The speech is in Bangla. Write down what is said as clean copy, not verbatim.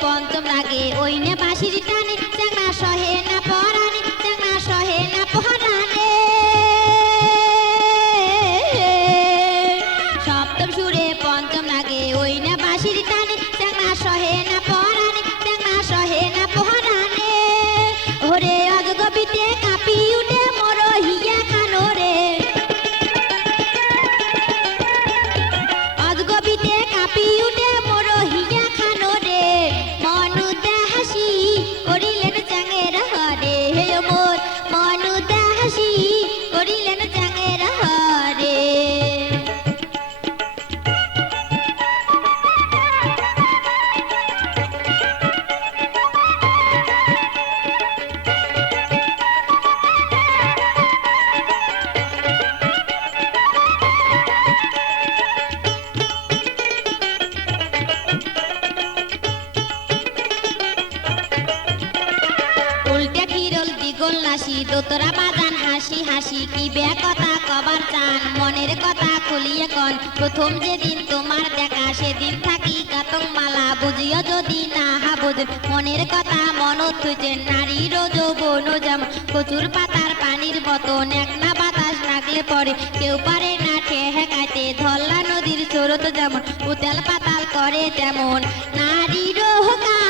পঞ্চম রাগে ওই নে বাঁশির টানে চ্যাংড়া সহে না পরাণে চ্যাংড়া সহে না পরাণে সপ্তম সুরে পঞ্চম রাগে ওই নে বাঁশির টানে চ্যাংড়া সহে না পরাণে চ্যাংড়া সহে না পরাণে ওরে অজগবিতে কাঁপি উঠে মোর হিয়া খানো রে অজগবিতে কাঁপি উঠে মোর হিয়া খানো রে মনু দেহাসি করিলেন চ্যাঙের হরে হে মোর মনু দেহাসি করিলেন চ্যাঙের হরে উল্টে খিরল দ্বিগুল নাসি দোতরা বাজান হাসি হাসি কি বে কথা কবার চান মনের কথা খুলিয়ে কন প্রথম যেদিন তোমার দেখা সেদিন থাকি কাতং মালা বুঝিও যদি না বুঝেন মনের কথা মনত থুইছেন নারীর যৌবন যেমন কচুর পাতার পানির মতন এক না বাতাস লাগলে পরে কেউ পারে না ঠেকাইতে ধল্লা নদীর স্রোত যেমন উতাল পাতাল করে তেমন নারীর কাজ